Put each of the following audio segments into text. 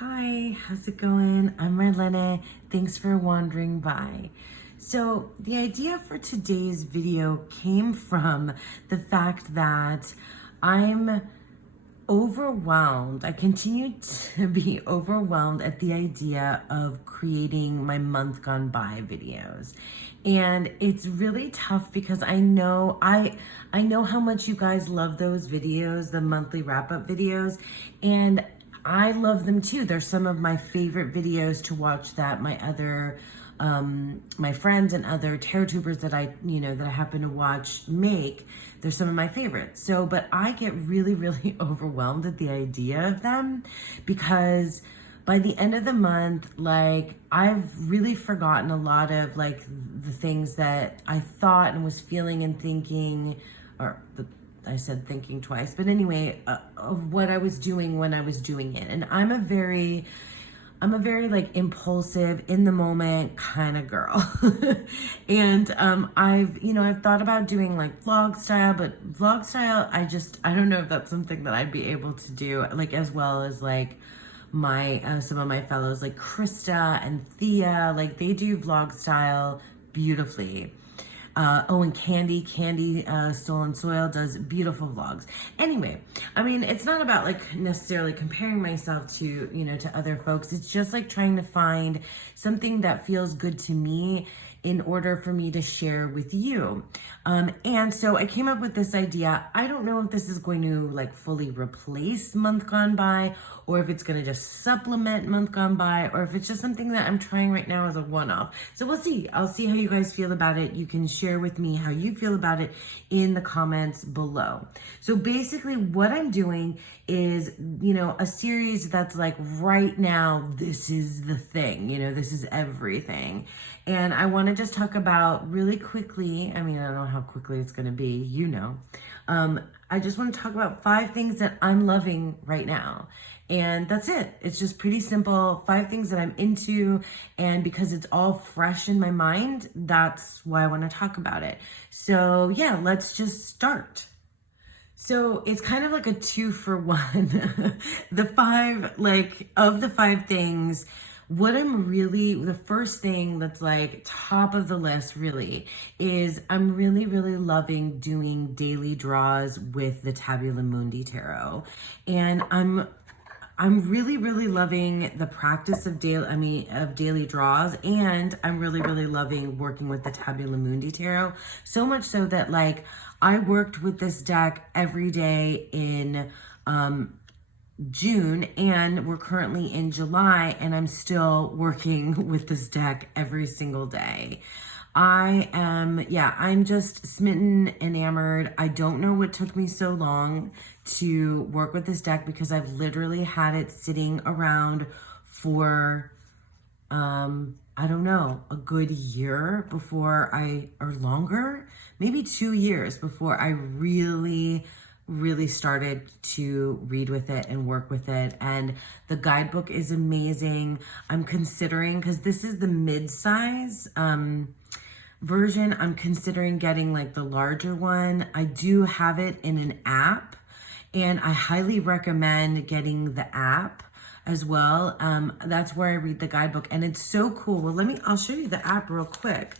Hi, how's it going? I'm Marlene. Thanks for wandering by. So the idea for today's video came from the fact that I'm overwhelmed. I continue to be overwhelmed at the idea of creating my month gone by videos. And it's really tough because I know how much you guys love those videos, the monthly wrap-up videos, and I love them too. They're some of my favorite videos to watch that my friends and other tarot tubers that I happen to watch make. They're some of my favorites. So, but I get really, really overwhelmed at the idea of them because by the end of the month, like I've really forgotten a lot of like the things that I thought and was feeling and thinking, I said thinking twice, but anyway, of what I was doing when I was doing it. And I'm a very like impulsive, in the moment kind of girl. And I've thought about doing like vlog style, but vlog style, I don't know if that's something that I'd be able to do, like as well as like my some of my fellows like Krista and Thea, like they do vlog style beautifully. And Candy, Stolen Soil does beautiful vlogs. Anyway, I mean, it's not about like necessarily comparing myself to, to other folks. It's just like trying to find something that feels good to me in order for me to share with you. And so I came up with this idea. I don't know if this is going to like fully replace Month Gone By, or if it's going to just supplement Month Gone By, or if it's just something that I'm trying right now as a one-off. So we'll see. I'll see how you guys feel about it. You can share with me how you feel about it in the comments below. So basically what I'm doing is, a series that's like right now, this is the thing, this is everything. And I want to just talk about really quickly, I mean, I don't know how quickly it's going to be, I just want to talk about 5 things that I'm loving right now. And that's it. It's just pretty simple. 5 things that I'm into. And because it's all fresh in my mind, that's why I want to talk about it. So yeah, let's just start. So it's kind of like a 2-for-1. Of the 5 things, the first thing that's like top of the list really is I'm really, really loving doing daily draws with the Tabula Mundi Tarot. And I'm really, really loving the practice of daily draws, and I'm really, really loving working with the Tabula Mundi Tarot. So much so that like I worked with this deck every day in June, and we're currently in July, and I'm still working with this deck every single day. I'm just smitten, enamored. I don't know what took me so long to work with this deck because I've literally had it sitting around for, I don't know, a good year or longer, maybe 2 years before I really started to read with it and work with it. And the guidebook is amazing. I'm considering, because this is the mid-size version, I'm considering getting like the larger one. I do have it in an app, and I highly recommend getting the app as well. That's where I read the guidebook, and it's so cool. Well, I'll show you the app real quick,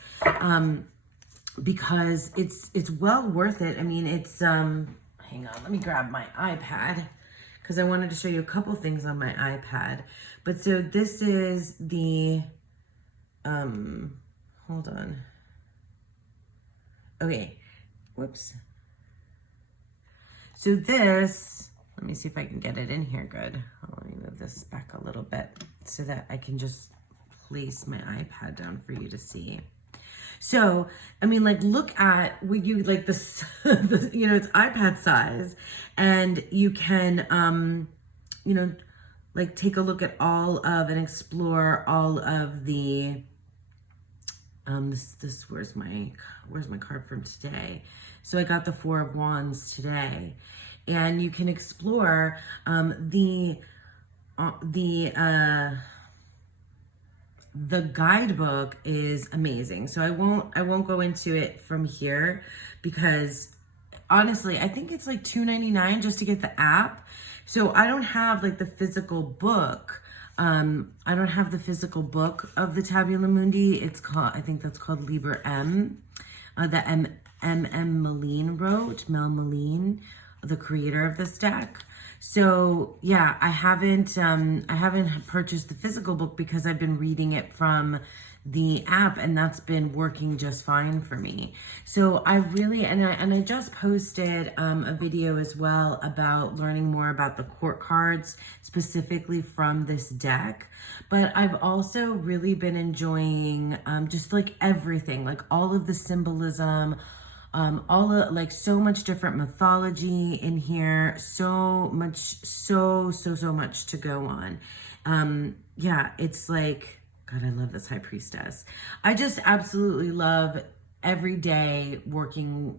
because it's well worth it. I mean, it's, hang on, let me grab my iPad because I wanted to show you a couple things on my iPad. But so this is the, hold on. Okay, whoops. So this, let me see if I can get it in here good. Let me move this back a little bit so that I can just place my iPad down for you to see. So, I mean, like, look at what you, like, this, it's iPad size, and you can, like, take a look at all of and explore all of the, where's my card from today? So I got the 4 of Wands today, and you can explore, the guidebook is amazing. So I won't go into it from here because honestly, I think it's like $2.99 just to get the app. So I don't have like the physical book. I don't have the physical book of the Tabula Mundi. It's called, I think that's called Liber M, that M. Moline wrote, Mel Moline, the creator of this deck. So yeah, I haven't purchased the physical book because I've been reading it from the app, and that's been working just fine for me. So I really, and I just posted a video as well about learning more about the court cards specifically from this deck. But I've also really been enjoying just like everything, like all of the symbolism, all of, like, so much different mythology in here, so much, so much to go on. Yeah, it's like, God, I love this High Priestess. I just absolutely love every day working,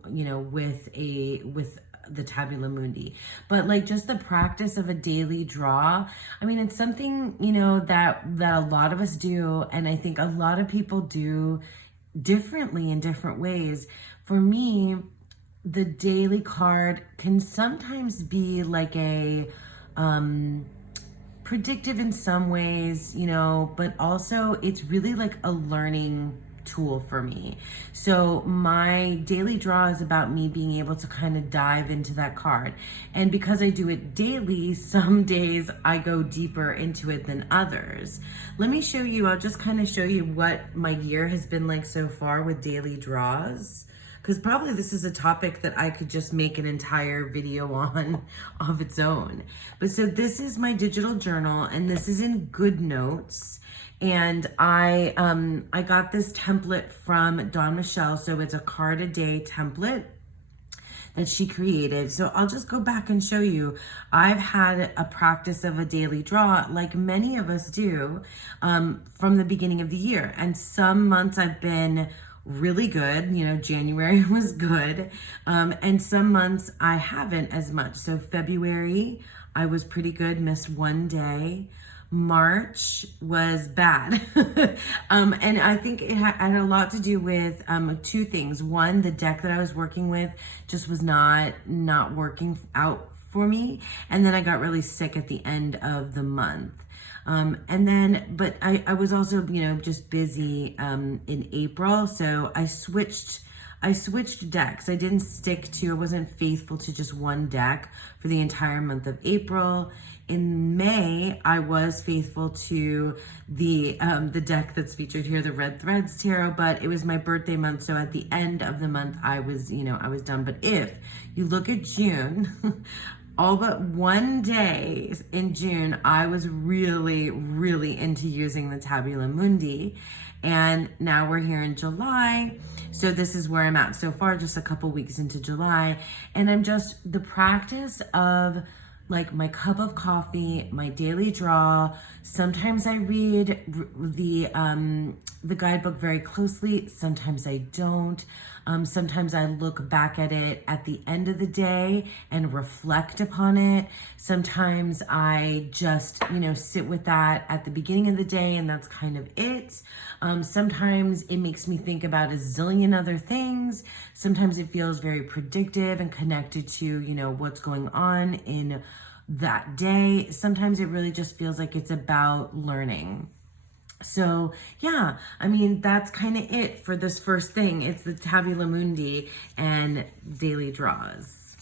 with the Tabula Mundi. But like just the practice of a daily draw, I mean, it's something, that a lot of us do, and I think a lot of people do differently in different ways. For me, the daily card can sometimes be like a predictive in some ways, but also it's really like a learning tool for me. So my daily draw is about me being able to kind of dive into that card. And because I do it daily, some days I go deeper into it than others. Let me show you, I'll just kind of show you what my year has been like so far with daily draws, because probably this is a topic that I could just make an entire video on of its own. But so this is my digital journal, and this is in Good Notes. And I got this template from Dawn Michelle. So it's a card a day template that she created. So I'll just go back and show you. I've had a practice of a daily draw, like many of us do, from the beginning of the year. And some months I've been really good. January was good. And some months I haven't as much. So February, I was pretty good, missed one day. March was bad. And I think it had a lot to do with two things. One, the deck that I was working with just was not working out for me. And then I got really sick at the end of the month. But I was also, just busy in April. So I switched decks. I wasn't faithful to just one deck for the entire month of April. In May, I was faithful to the deck that's featured here, the Red Threads Tarot, but it was my birthday month. So at the end of the month, I was done. But if you look at June, all but one day in June, I was really, really into using the Tabula Mundi. And now we're here in July. So this is where I'm at so far, just a couple weeks into July. And I'm just, the practice of like my cup of coffee, my daily draw. Sometimes I read the guidebook very closely. Sometimes I don't. Sometimes I look back at it at the end of the day and reflect upon it. Sometimes I just, sit with that at the beginning of the day, and that's kind of it. Sometimes it makes me think about a zillion other things. Sometimes it feels very predictive and connected to, what's going on in that day. Sometimes it really just feels like it's about learning. So yeah, I mean, that's kind of it for this first thing. It's the Tabula Mundi and daily draws.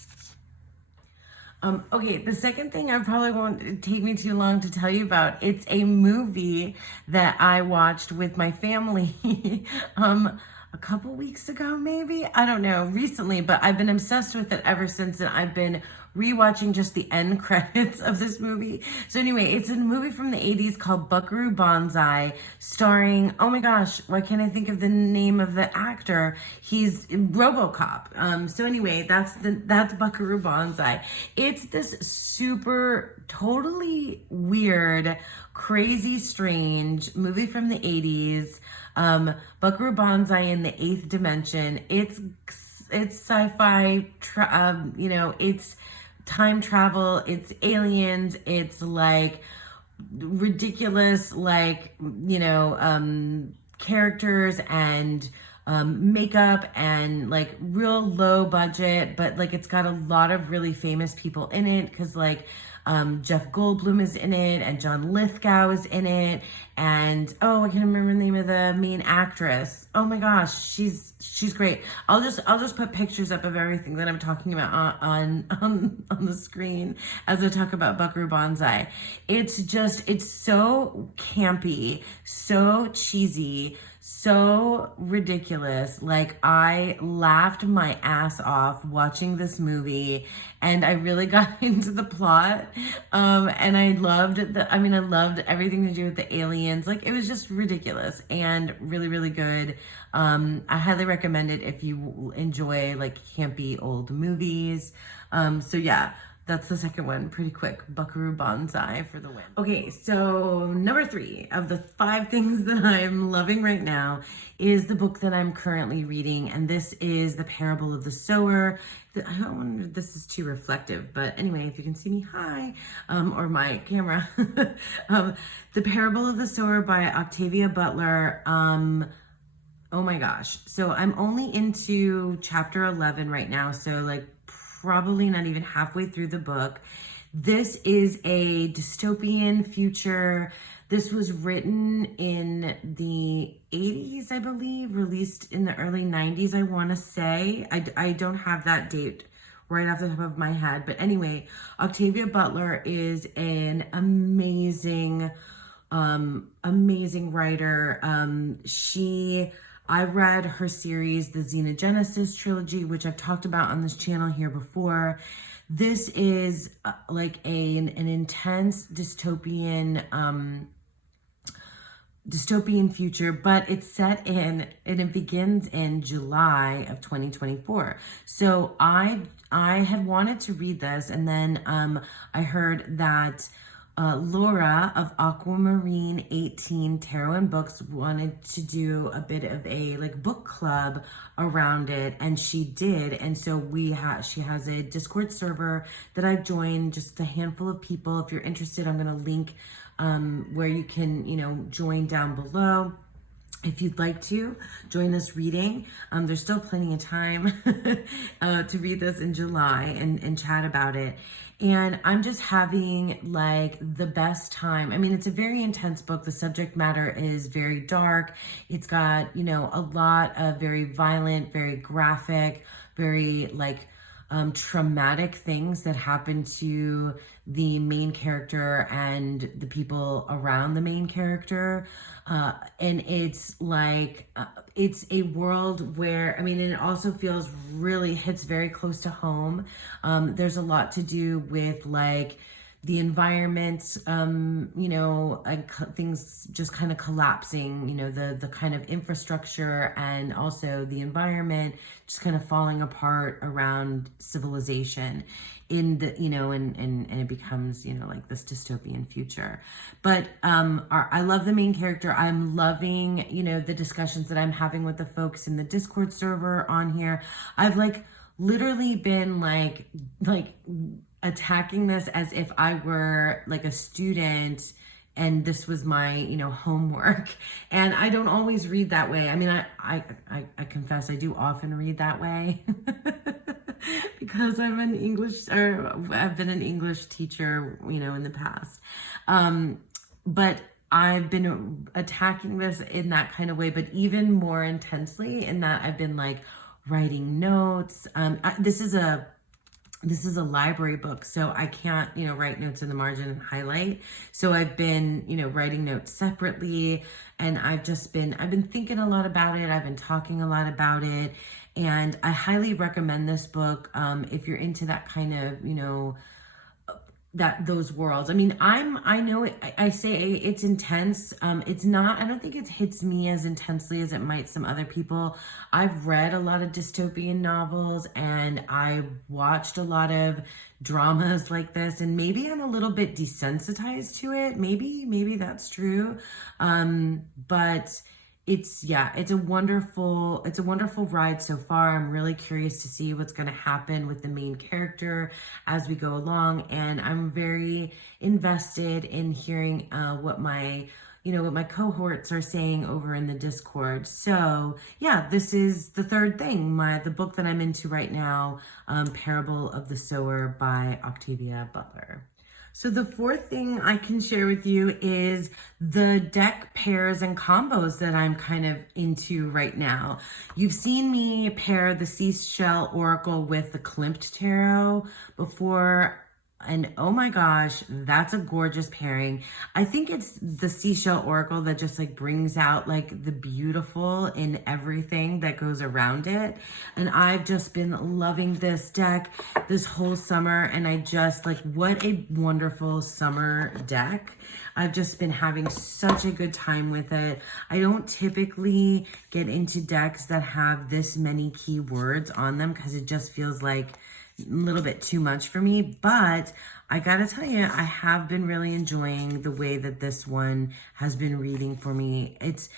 Okay, the second thing I probably won't take me too long to tell you about. It's a movie that I watched with my family a couple weeks ago, maybe. I don't know, recently, but I've been obsessed with it ever since, and I've been rewatching just the end credits of this movie. So anyway, it's a movie from the 80s called Buckaroo Banzai, starring, oh my gosh, why can't I think of the name of the actor? He's RoboCop. So anyway, that's Buckaroo Banzai. It's this super, totally weird, crazy, strange movie from the 80s. Buckaroo Banzai in the eighth dimension. It's sci-fi, it's time travel, it's aliens, it's like ridiculous, like, characters and makeup and like real low budget, but like it's got a lot of really famous people in it, because like Jeff Goldblum is in it, and John Lithgow is in it, and I can't remember the name of the main actress. Oh my gosh, she's great. I'll just put pictures up of everything that I'm talking about on the screen as I talk about Buckaroo Banzai. It's so campy, so cheesy, so ridiculous. Like, I laughed my ass off watching this movie, and I really got into the plot. And I loved I loved everything to do with the aliens. Like, it was just ridiculous and really, really good. I highly recommend it if you enjoy like campy old movies. So yeah, that's the second one. Pretty quick. Buckaroo Banzai for the win. Okay, so number 3 of the 5 things that I'm loving right now is the book that I'm currently reading, and this is The Parable of the Sower. I don't wonder if this is too reflective, but anyway, if you can see me, hi, or my camera. The Parable of the Sower by Octavia Butler. Oh my gosh. So I'm only into chapter 11 right now, so like probably not even halfway through the book. This is a dystopian future. This was written in the 80s, I believe, released in the early 90s, I want to say. I don't have that date right off the top of my head. But anyway, Octavia Butler is an amazing writer. I read her series, the Xenogenesis trilogy, which I've talked about on this channel here before. This is like an intense dystopian future, but it's set in, and it begins in July of 2024. So I had wanted to read this, and then I heard that Laura of Aquamarine 18 Tarot and Books wanted to do a bit of a like book club around it, and she did. And so she has a Discord server that I've joined, just a handful of people. If you're interested, I'm going to link where you can, join down below. If you'd like to join this reading, there's still plenty of time to read this in July and chat about it. And I'm just having like the best time. I mean, it's a very intense book. The subject matter is very dark. It's got, a lot of very violent, very graphic, very like traumatic things that happen to the main character and the people around the main character. And it's like, it's a world where, it also hits very close to home. There's a lot to do with like the environment, things just kind of collapsing, the kind of infrastructure and also the environment just kind of falling apart around civilization in the, and it becomes, like this dystopian future. But I love the main character. I'm loving, the discussions that I'm having with the folks in the Discord server on here. I've like literally been like attacking this as if I were like a student and this was my, homework. And I don't always read that way. I confess I do often read that way because I've been an English teacher, in the past. But I've been attacking this in that kind of way, but even more intensely in that I've been like writing notes. This is a library book, so I can't, write notes in the margin and highlight. So I've been, writing notes separately, and I've been thinking a lot about it. I've been talking a lot about it, and I highly recommend this book if you're into that kind of, those worlds. I know I say it's intense. It's not, I don't think it hits me as intensely as it might some other people. I've read a lot of dystopian novels and I watched a lot of dramas like this, and maybe I'm a little bit desensitized to it. Maybe that's true. But it's a wonderful ride so far. I'm really curious to see what's going to happen with the main character as we go along, and I'm very invested in hearing what my cohorts are saying over in the Discord. So yeah, this is the third thing, the book that I'm into right now, Parable of the Sower by Octavia Butler. So the fourth thing I can share with you is the deck pairs and combos that I'm kind of into right now. You've seen me pair the Seashell Oracle with the Klimt Tarot before. And oh my gosh, that's a gorgeous pairing. I think it's the Seashell Oracle that just like brings out like the beautiful in everything that goes around it. And I've just been loving this deck this whole summer. And I just like, what a wonderful summer deck. I've just been having such a good time with it. I don't typically get into decks that have this many keywords on them because it just feels like a little bit too much for me, but I gotta tell you, I have been really enjoying the way that this one has been reading for me. It's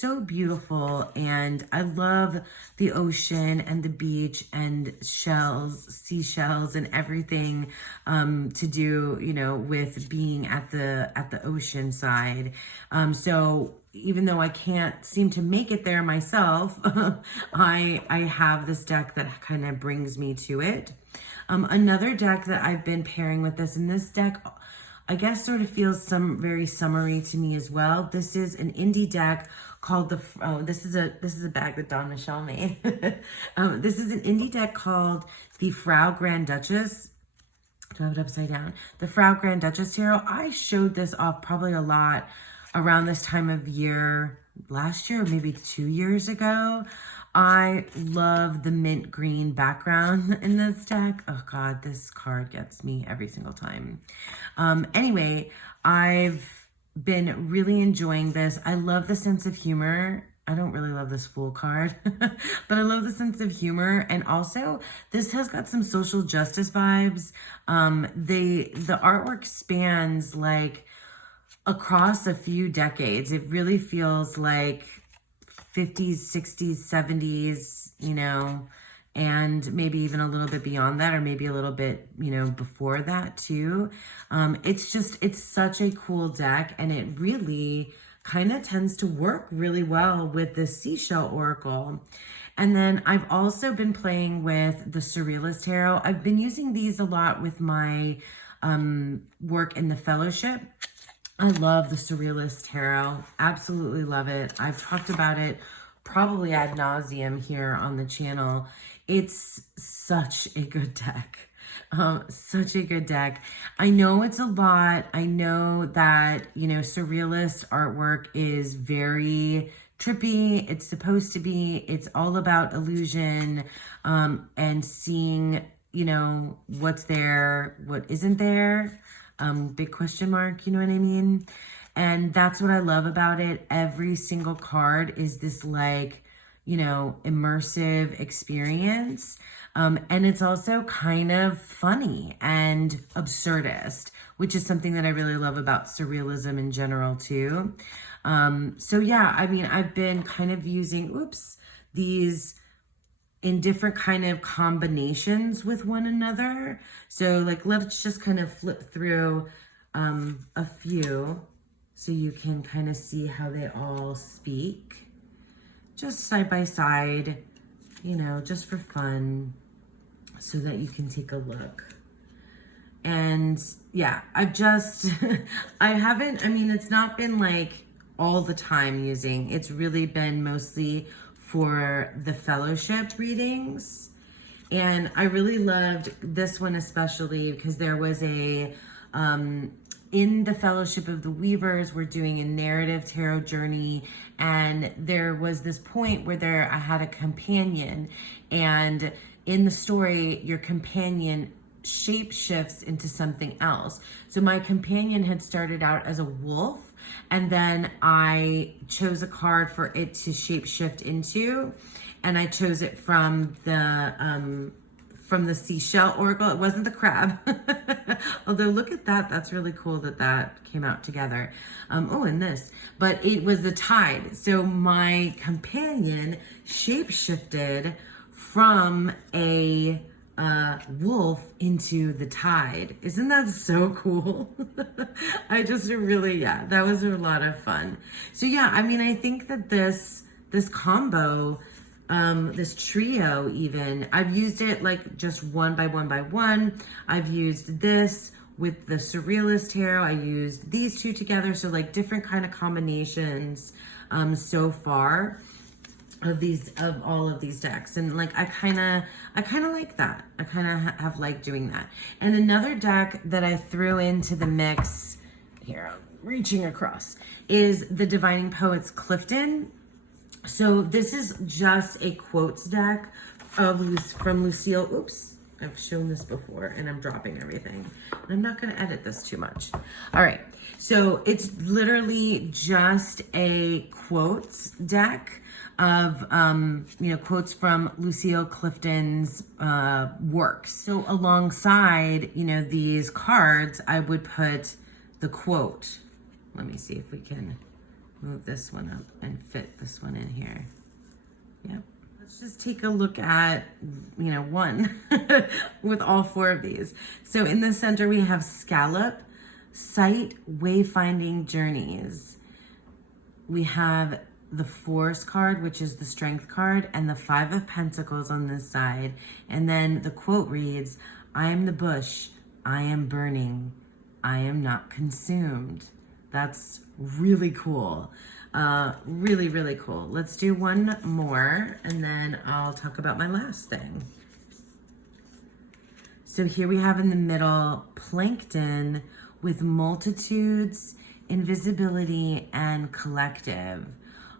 so beautiful, and I love the ocean and the beach and seashells and everything to do, you know, with being at the ocean side. So even though I can't seem to make it there myself, I have this deck that kind of brings me to it. Another deck that I've been pairing with this, and this deck, I guess, sort of feels very summery to me as well. This is an indie deck called this is a bag that Dawn Michelle made. This is an indie deck called the Frau Grand Duchess. Do I have it upside down? The Frau Grand Duchess Tarot. I showed this off probably a lot around this time of year last year, maybe 2 years ago. I love the mint green background in this deck. Oh God, this card gets me every single time. Anyway, I've been really enjoying this. I love the sense of humor. I don't really love this Fool card, but I love the sense of humor. And also, this has got some social justice vibes. The artwork spans like across a few decades. It really feels like 50s, 60s, 70s, you know, and maybe even a little bit beyond that, or maybe a little bit, you know, before that too. It's such a cool deck, and it really kind of tends to work really well with the Seashell Oracle. And then I've also been playing with the Surrealist Tarot. I've been using these a lot with my work in the fellowship. I love the Surrealist Tarot. Absolutely love it. I've talked about it probably ad nauseum here on the channel. It's such a good deck. Such a good deck. I know it's a lot. I know that, you know, Surrealist artwork is very trippy. It's supposed to be. It's all about illusion and seeing, you know, what's there, what isn't there. Big question mark, you know what I mean? And that's what I love about it. Every single card is this like, you know, immersive experience. And it's also kind of funny and absurdist, which is something that I really love about surrealism in general too. So yeah, I mean, I've been kind of using, these in different kind of combinations with one another. So like, let's just kind of flip through a few so you can kind of see how they all speak. Just side by side, you know, just for fun, so that you can take a look. And yeah, it's not been like all the time using. It's really been mostly for the fellowship readings. And I really loved this one especially because there was in the Fellowship of the Weavers, we're doing a narrative tarot journey, and there was this point where I had a companion, and in the story, your companion shape shifts into something else. So my companion had started out as a wolf, and then I chose a card for it to shape shift into, and I chose it from the Seashell Oracle. It wasn't the crab. Although look at that. That's really cool that came out together. And this. But it was the tide. So my companion shape shifted from a wolf into the tide. Isn't that so cool? I just really, that was a lot of fun. So yeah, I mean, I think that this combo, this trio even, I've used it like just one by one by one. I've used this with the Surrealist Tarot, I used these two together. So like different kind of combinations so far of all of these decks. And like, I kind of like that. I kind of have liked doing that. And another deck that I threw into the mix, here, I'm reaching across, is the Divining Poets Clifton. So this is just a quotes deck from Lucille. Oops, I've shown this before and I'm dropping everything. And I'm not going to edit this too much. All right. So it's literally just a quotes deck of, quotes from Lucille Clifton's works. So alongside, these cards, I would put the quote. Let me see if we can move this one up and fit this one in here. Yep. Let's just take a look at, one with all four of these. So in the center, we have Scallop, Sight, Wayfinding Journeys. We have the Force card, which is the Strength card, and the Five of Pentacles on this side. And then the quote reads, I am the bush, I am burning, I am not consumed. That's really cool. Really, really cool. Let's do one more and then I'll talk about my last thing. So here we have in the middle, Plankton with multitudes, invisibility, and collective.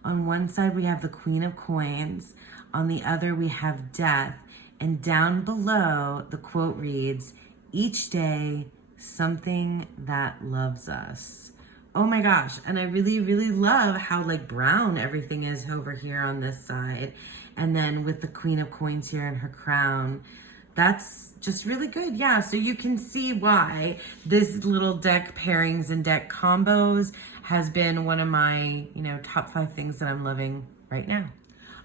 On one side, we have the Queen of Coins. On the other, we have Death. And down below, the quote reads, each day, something that loves us. Oh my gosh. And I really, really love how like brown everything is over here on this side. And then with the Queen of Coins here and her crown, that's just really good. Yeah, so you can see why this little deck pairings and deck combos has been one of my, top 5 things that I'm loving right now.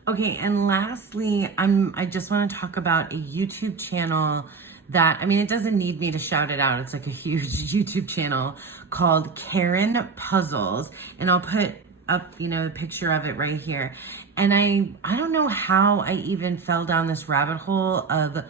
Okay, and lastly, I just want to talk about a YouTube channel that, it doesn't need me to shout it out. It's like a huge YouTube channel called Karen Puzzles. And I'll put up, the picture of it right here. And I don't know how I even fell down this rabbit hole of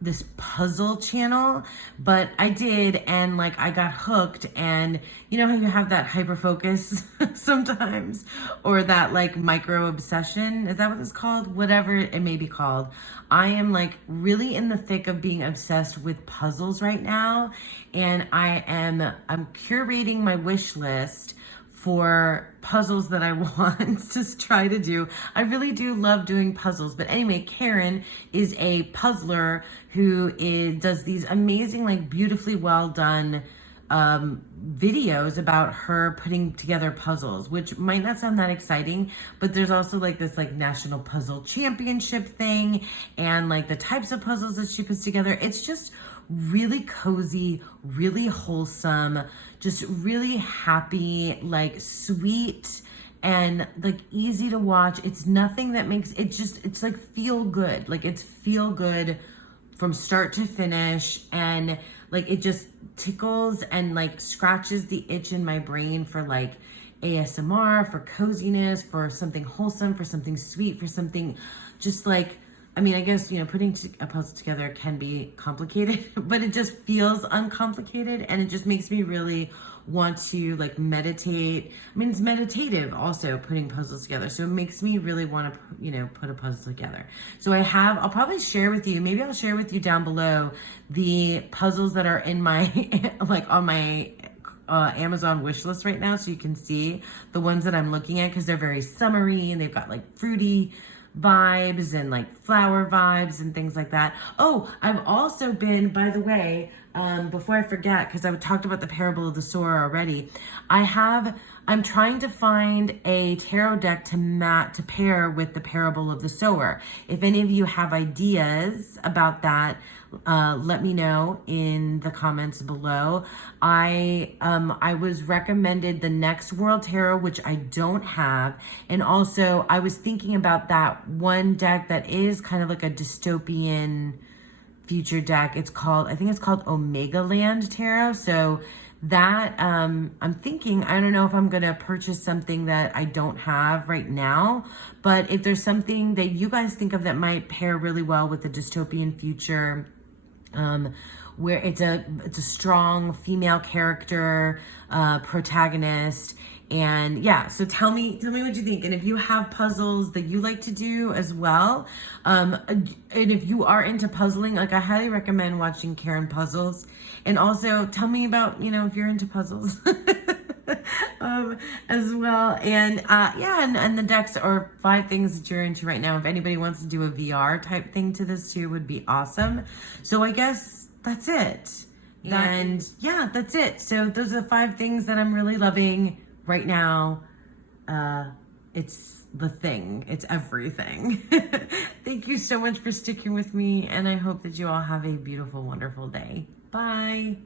this puzzle channel, but I did, and like I got hooked. And you know how you have that hyper focus sometimes, or that like micro obsession? Is that what it's called? Whatever it may be called. I am like really in the thick of being obsessed with puzzles right now, and I'm curating my wish list for puzzles that I want to try to do. I really do love doing puzzles. But anyway, Karen is a puzzler who does these amazing, like beautifully well done videos about her putting together puzzles, which might not sound that exciting, but there's also like this like national puzzle championship thing and like the types of puzzles that she puts together. It's just really cozy, really wholesome, just really happy, like sweet and like easy to watch. It's nothing that makes it's like feel good. Like it's feel good from start to finish, and like it just tickles and like scratches the itch in my brain for like ASMR, for coziness, for something wholesome, for something sweet, for something just like, I guess, putting a puzzle together can be complicated, but it just feels uncomplicated, and it just makes me really want to like meditate. It's meditative also putting puzzles together. So it makes me really want to, put a puzzle together. So I'll probably share with you, maybe I'll share with you down below the puzzles that are in my, like on my Amazon wish list right now. So you can see the ones that I'm looking at, because they're very summery and they've got like fruity vibes and like flower vibes and things like that. Oh, I've also been, by the way, before I forget, because I talked about the Parable of the Sower already, I'm trying to find a tarot deck to pair with the Parable of the Sower. If any of you have ideas about that, let me know in the comments below. I was recommended the Next World Tarot, which I don't have. And also I was thinking about that one deck that is kind of like a dystopian future deck. I think it's called Omegaland Tarot. So that, I'm thinking, I don't know if I'm going to purchase something that I don't have right now, but if there's something that you guys think of that might pair really well with the dystopian future, where it's a strong female character, protagonist. And yeah, so tell me what you think. And if you have puzzles that you like to do as well, and if you are into puzzling, like I highly recommend watching Karen Puzzles. And also tell me about, if you're into puzzles as well. And and the decks are 5 things that you're into right now. If anybody wants to do a VR type thing to this too, would be awesome. So I guess that's it. And yeah, that's it. So those are the 5 things that I'm really loving right now. It's the thing. It's everything. Thank you so much for sticking with me, and I hope that you all have a beautiful, wonderful day. Bye.